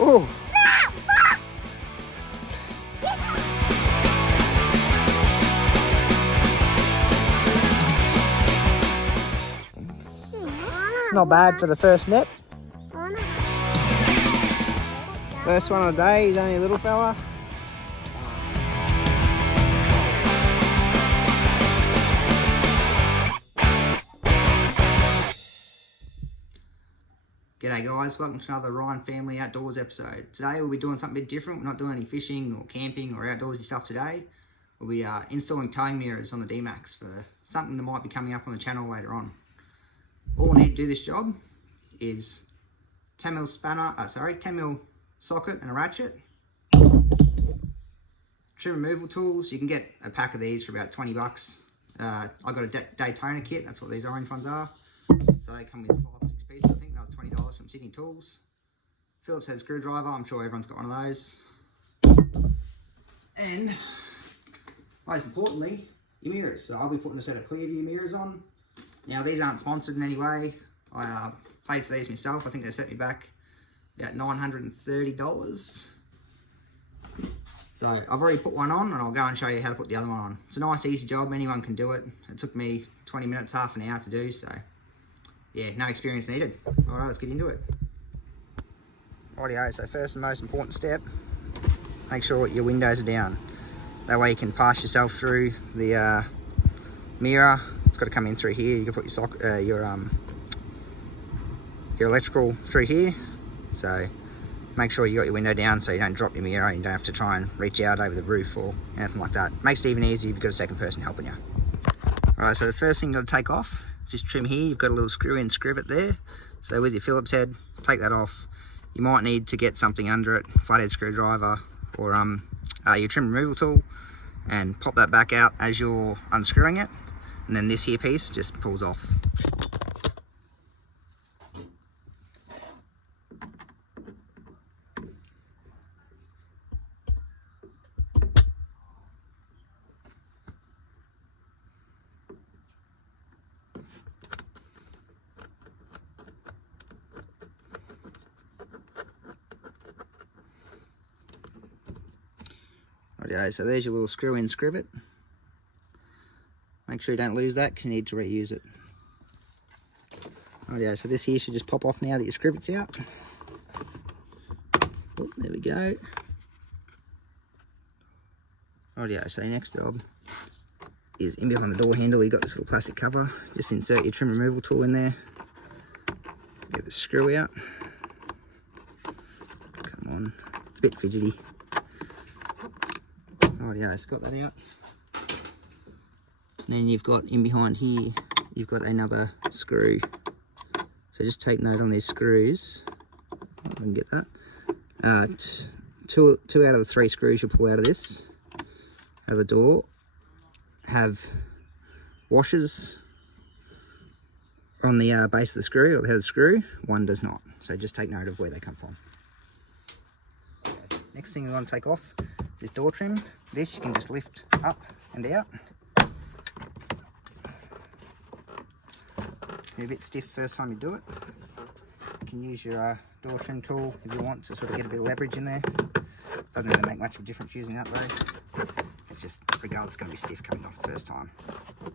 Oh! Not bad for the first net. First one of the day, he's only a little fella. G'day guys, welcome to another Ryan Family Outdoors episode. Today we'll be doing something a bit different. We're not doing any fishing or camping or outdoorsy stuff today. We'll be installing towing mirrors on the Dmax for something that might be coming up on the channel later on. All we need to do this job is 10mm spanner, 10mm socket and a ratchet. Trim removal tools, you can get a pack of these for about 20 bucks. I got a Daytona kit, that's what these orange ones are. So they come with 5 or 6 pieces, I think that was $20 from Sydney Tools. Phillips head screwdriver, I'm sure everyone's got one of those. And most importantly, your mirrors. So I'll be putting a set of Clearview mirrors on. Now these aren't sponsored in any way. I paid for these myself. I think they set me back about $930. So I've already put one on and I'll go and show you how to put the other one on. It's a nice easy job, anyone can do it. It took me 20 minutes, half an hour to do, so yeah, no experience needed. Alright, let's get into it. Rightio, so first and most important step, make sure your windows are down. That way you can pass yourself through the mirror. It's got to come in through here. You can put your electrical through here. So make sure you got your window down so you don't drop your mirror and you don't have to try and reach out over the roof or anything like that. Makes it even easier if you've got a second person helping you. Alright, so the first thing you've got to take off is this trim here. You've got a little screw-in scrivet there. So with your Phillips head, take that off. You might need to get something under it, flathead screwdriver or your trim removal tool, and pop that back out as you're unscrewing it. And then this here piece just pulls off. Rightio, so there's your little screw-in scrivet. Make sure you don't lose that because you need to reuse it. Rightio, so this here should just pop off now that your scrivet's out. Oh, there we go. Rightio, so your next job is in behind the door handle. You've got this little plastic cover. Just insert your trim removal tool in there. Get the screw out. Come on, it's a bit fidgety. Rightio, it's got that out. And then you've got in behind here, you've got another screw. So just take note on these screws. I can get that. Two out of the 3 screws you'll pull out of this, out of the door, have washers on the base of the screw or the head of the screw. One does not. So just take note of where they come from. Okay. Next thing we want to take off is this door trim. This you can just lift up and out. Be a bit stiff first time you do it. You can use your door trim tool if you want to sort of get a bit of leverage in there. Doesn't really make much of a difference using that though. It's just, regardless, it's going to be stiff coming off the first time. So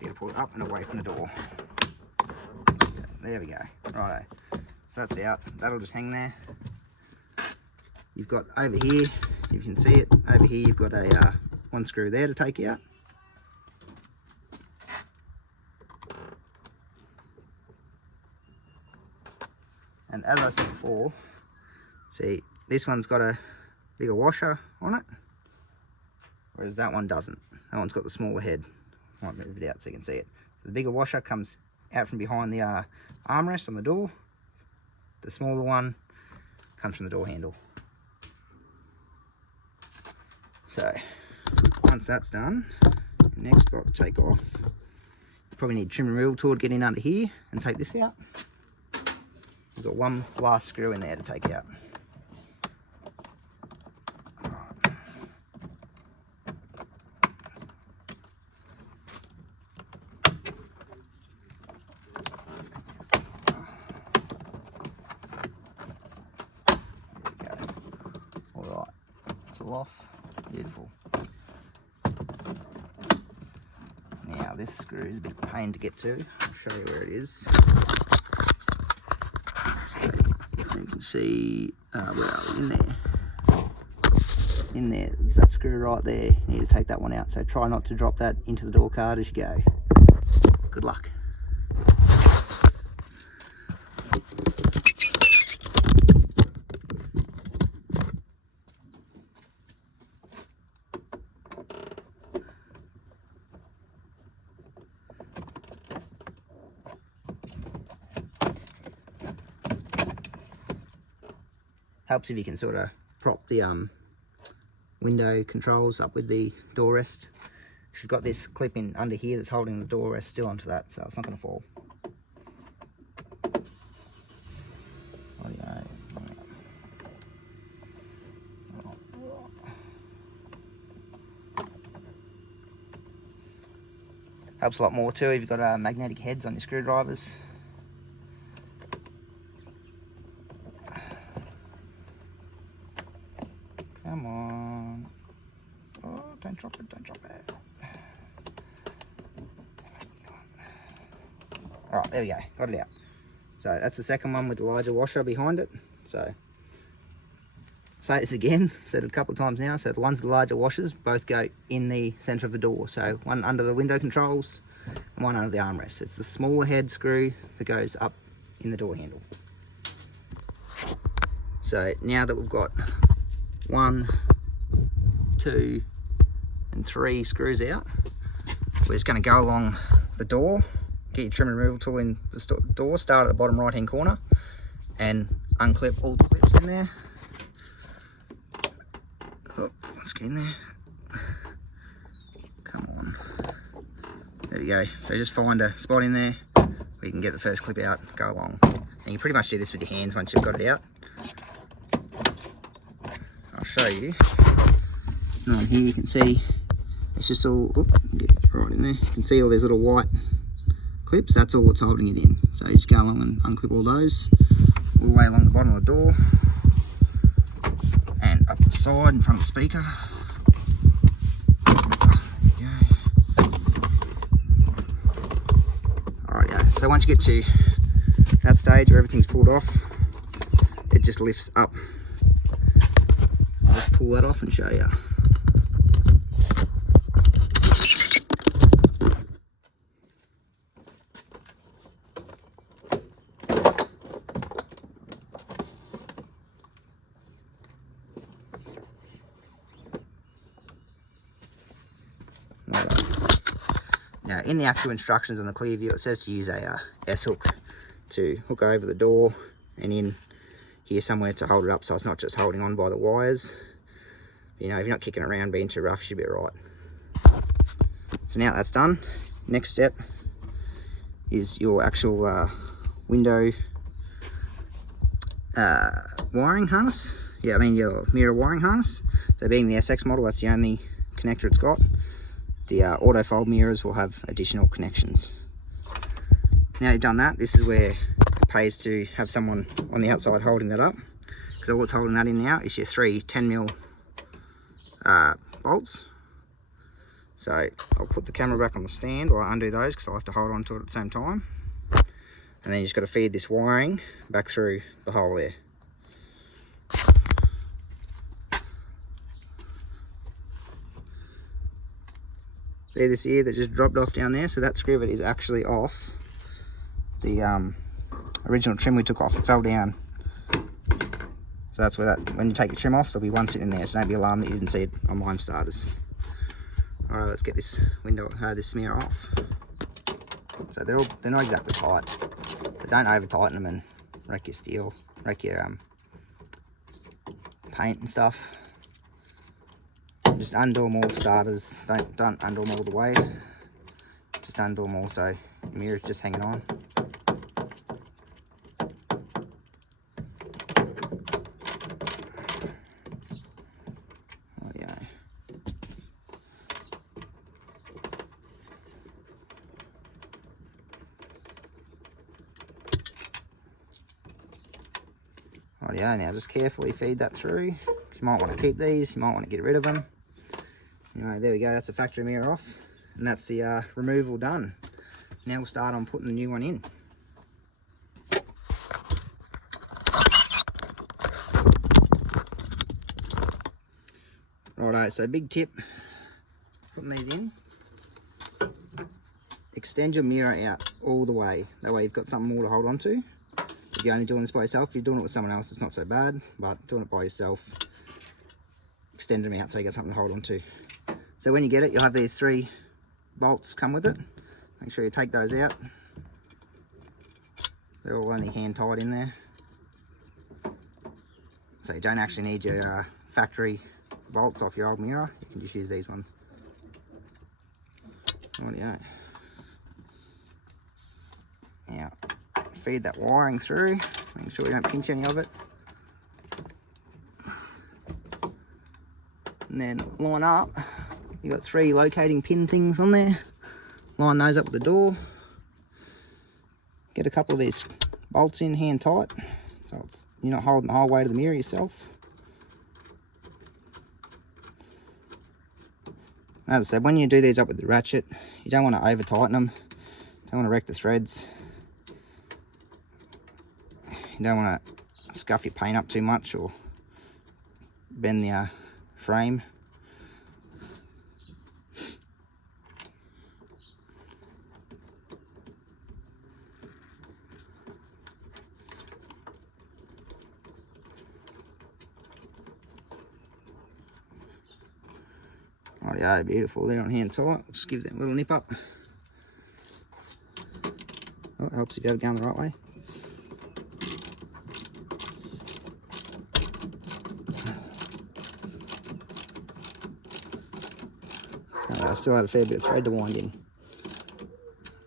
you got to pull it up and away from the door. There we go. Righto. So that's out. That'll just hang there. You've got over here, if you can see it, over here you've got a one screw there to take out. And as I said before, see, this one's got a bigger washer on it, whereas that one doesn't. That one's got the smaller head. Might move it out so you can see it. The bigger washer comes out from behind the armrest on the door. The smaller one comes from the door handle. So, once that's done, next block to take off, you probably need a trim removal tool to get in under here and take this out. You've got one last screw in there to take out. all off. Beautiful. Now this screw is a big pain to get to. I'll show you where it is. So you can see, well, in there, there's that screw right there. You need to take that one out. So try not to drop that into the door card as you go. Good luck. Helps if you can sort of prop the window controls up with the door rest. She's got this clip in under here that's holding the door rest still onto that, so it's not going to fall. Helps a lot more too if you've got magnetic heads on your screwdrivers. Come on. Oh, don't drop it, don't drop it. Alright, there we go. Got it out. So that's the second one with the larger washer behind it. So, say this again. Said it a couple of times now. So the ones with the larger washers both go in the centre of the door. So one under the window controls and one under the armrest. It's the smaller head screw that goes up in the door handle. So now that we've got 1, 2 and 3 screws out, we're just going to go along the door, get your trim and removal tool in the door, start at the bottom right hand corner and unclip all the clips in there. Oh, let's get in there. Come on. There we go. So just find a spot in there where you can get the first clip out, go along. And you pretty much do this with your hands once you've got it out. I'll show you. And on here you can see it's just all, get right in there. You can see all these little white clips, that's all that's holding it in. So you just go along and unclip all those, all the way along the bottom of the door, and up the side in front of the speaker. There you go. Alright, so once you get to that stage where everything's pulled off, it just lifts up. I'll just pull that off and show you. Now in the actual instructions on the Clearview it says to use a S-hook to hook over the door and in here somewhere to hold it up so it's not just holding on by the wires. You know, if you're not kicking it around being too rough, you should be alright. So now that's done, next step is your actual window wiring harness. Yeah, I mean your mirror wiring harness. So being the SX model, that's the only connector it's got. The auto fold mirrors will have additional connections. Now you've done that, this is where it pays to have someone on the outside holding that up, because all it's holding that in now is your 3 10mm bolts. So I'll put the camera back on the stand while I undo those because I'll have to hold on to it at the same time. And then you just got to feed this wiring back through the hole there. See this here that just dropped off down there, so that scrivet is actually off. The original trim we took off, it fell down. So that's where that, when you take the trim off, there'll be one sitting there, so don't be alarmed that you didn't see it on Lime Starters. Alright, let's get this window, this mirror off. So they're not exactly tight. So don't over tighten them and wreck your steel, wreck your paint and stuff. Just undo them all starters, don't undo them all the way, just undo them all so the mirror's just hanging on. Rightio, now just carefully feed that through. You might want to keep these, you might want to get rid of them. Anyway, there we go, that's the factory mirror off, and that's the removal done. Now we'll start on putting the new one in. Righto, so big tip, putting these in, extend your mirror out all the way, that way you've got something more to hold on to. If you're only doing this by yourself, if you're doing it with someone else, it's not so bad, but doing it by yourself, extend them out so you got something to hold on to. So when you get it, you'll have these 3 bolts come with it. Make sure you take those out. They're all only hand tied in there. So you don't actually need your factory bolts off your old mirror, you can just use these ones. Rightio. Now, feed that wiring through, make sure you don't pinch any of it. And then line up, you've got 3 locating pin things on there. Line those up with the door. Get a couple of these bolts in hand tight, so you're not holding the whole weight of the mirror yourself. As I said, when you do these up with the ratchet, you don't want to over tighten them, don't want to wreck the threads. You don't want to scuff your paint up too much or bend the frame. Rightio, beautiful. They're on hand tight. Just give them a little nip up. Oh, it helps you go down the right way. I still had a fair bit of thread to wind in.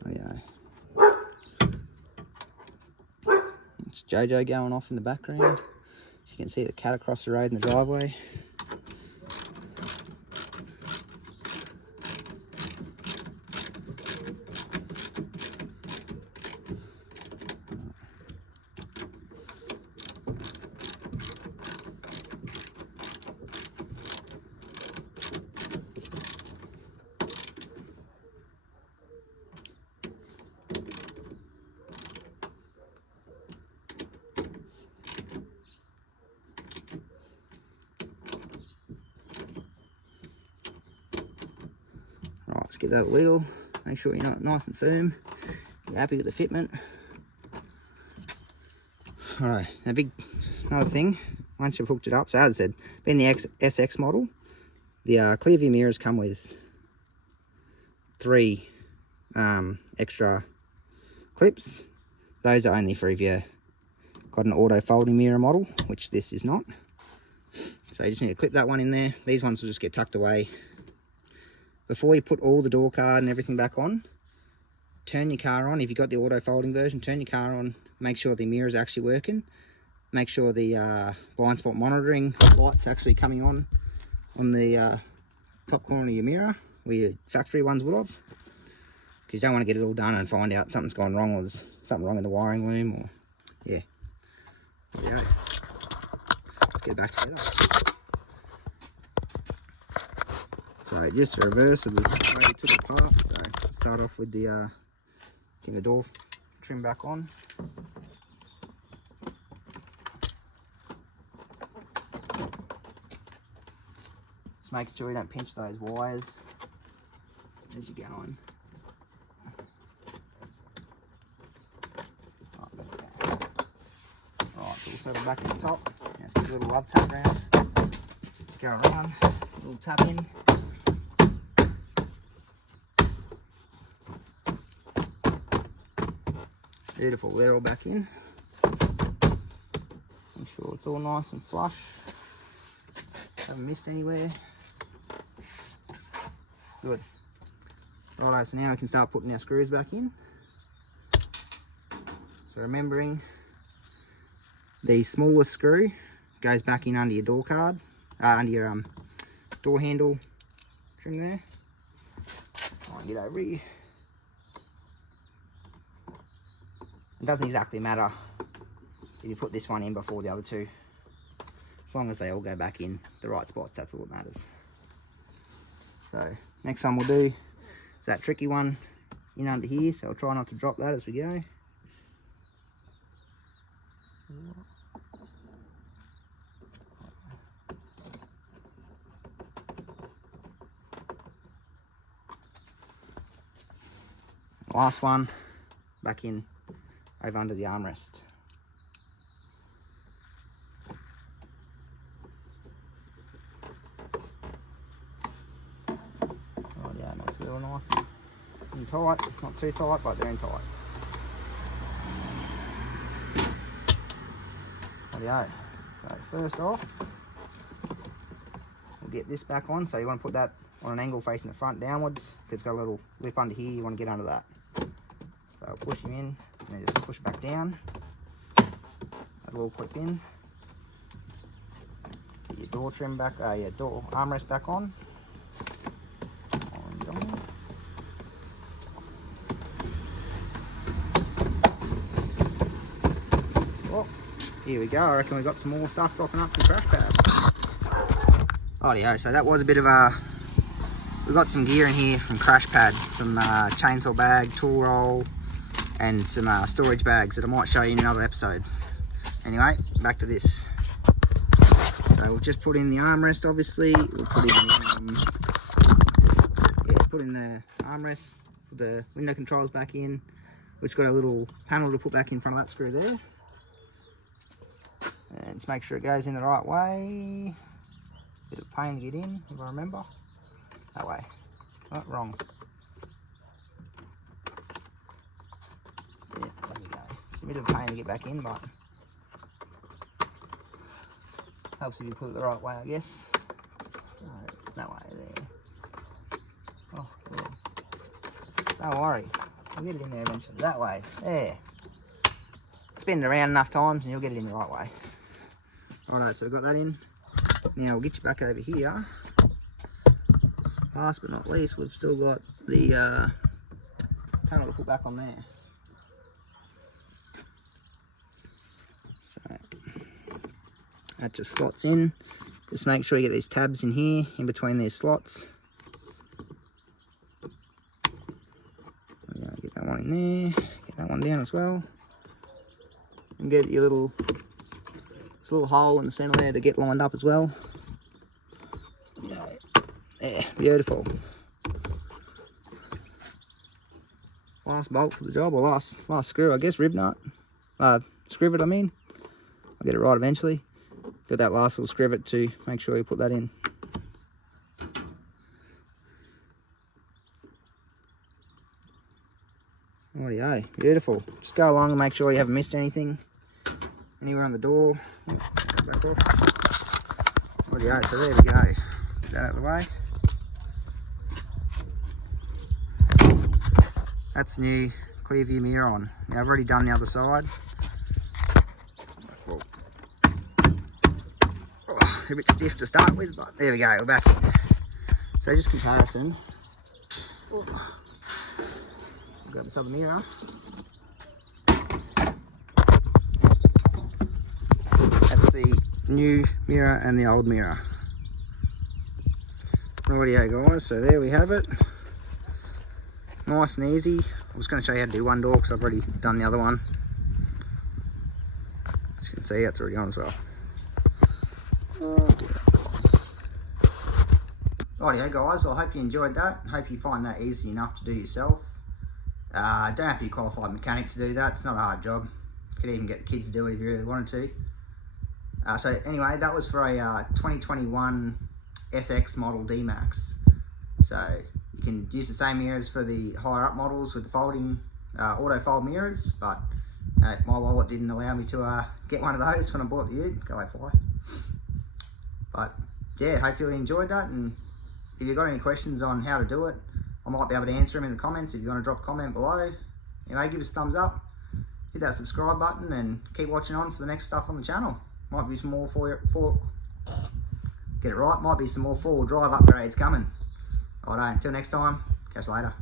Rightio. It's Jojo going off in the background. So you can see the cat across the road in the driveway. Right, let's get that wheel, make sure you're not nice and firm, you're happy with the fitment. Alright, another thing, once you've hooked it up, so as I said, being the SX model, the Clearview mirrors come with 3 extra clips. Those are only for if you've got an auto folding mirror model, which this is not. So you just need to clip that one in there. These ones will just get tucked away. Before you put all the door card and everything back on, turn your car on. If you've got the auto folding version, turn your car on, make sure the mirror is actually working. Make sure the blind spot monitoring light's actually coming on the top corner of your mirror, where your factory ones would have. Because you don't want to get it all done and find out something's gone wrong, or there's something wrong in the wiring loom, or yeah. There we go. Let's get it back together. So just the reverse of the way we took it apart. So let's start off with the getting the door trim back on. Just making sure you don't pinch those wires as you're going. Right, so we'll settle back at the top. Now let's get a little love tap around. Go around, a little tap in. Beautiful, they're all back in. Make sure it's all nice and flush. Haven't missed anywhere. Good. Righto, so now we can start putting our screws back in. So remembering, the smallest screw goes back in under your door card, under your door handle trim there. I'll get over here. It doesn't exactly matter if you put this one in before the other two. As long as they all go back in the right spots, that's all that matters. So next one we'll do is that tricky one in under here, so I'll try not to drop that as we go. Last one back in over under the armrest. Oh yeah, makes it real nice and tight, not too tight, but they're in tight. Rightio. So first off, we'll get this back on. So you want to put that on an angle facing the front downwards, because it's got a little lip under here. You want to get under that. So push him in, and then just push back down. That will clip in. Get your door trim back, your door armrest back on. Oh, here we go. I reckon we got some more stuff dropping up from crash pad. Rightio, so that was a bit of a. We got some gear in here from crash pad, some chainsaw bag, tool roll, and some storage bags that I might show you in another episode. Anyway, back to this. So we'll just put in the armrest, obviously. We'll put in put in the armrest, put the window controls back in, which got a little panel to put back in front of that screw there. And just make sure it goes in the right way. Bit of pain to get in, if I remember. That way. Oh, wrong. Yeah, there we go. It's a bit of a pain to get back in, but helps if you put it the right way, I guess. So, that way there. Oh, good. Don't worry. I'll get it in there eventually. That way. There. Spin it around enough times and you'll get it in the right way. Alright, so we've got that in. Now we'll get you back over here. Last but not least, we've still got the panel to put back on there. So that just slots in. Just make sure you get these tabs in here, in between these slots. Get that one in there, get that one down as well. And get your little, this little hole in the centre there to get lined up as well. There, beautiful. Last bolt for the job, or last screw, I guess, rib nut. Scrivet, I mean. I'll get it right eventually. Got that last little scrivet to make sure you put that in. Rightio, beautiful. Just go along and make sure you haven't missed anything. Anywhere on the door. Back off. Rightio, so there we go. Get that out of the way. That's new Clearview mirror on. Now I've already done the other side. Well, they're a bit stiff to start with, but there we go, we're back in. So just comparison. I've got this other mirror. That's the new mirror and the old mirror. Rightio guys, so there we have it. Nice and easy. I was going to show you how to do one door because I've already done the other one. As you can see, that's already on as well. Rightio guys, well, I hope you enjoyed that. I hope you find that easy enough to do yourself. Don't have to be a qualified mechanic to do that. It's not a hard job. You could even get the kids to do it if you really wanted to. So anyway, that was for a 2021 SX model Dmax. So you can use the same mirrors for the higher up models with the folding auto fold mirrors, but my wallet didn't allow me to get one of those when I bought the Ute. Go away, fly. But yeah, hopefully you enjoyed that, and if you've got any questions on how to do it, I might be able to answer them in the comments. If you want to drop a comment below, anyway, give us a thumbs up, hit that subscribe button, and keep watching on for the next stuff on the channel. Might be some more get it right, might be some more 4-wheel drive upgrades coming. Alright, until next time, catch you later.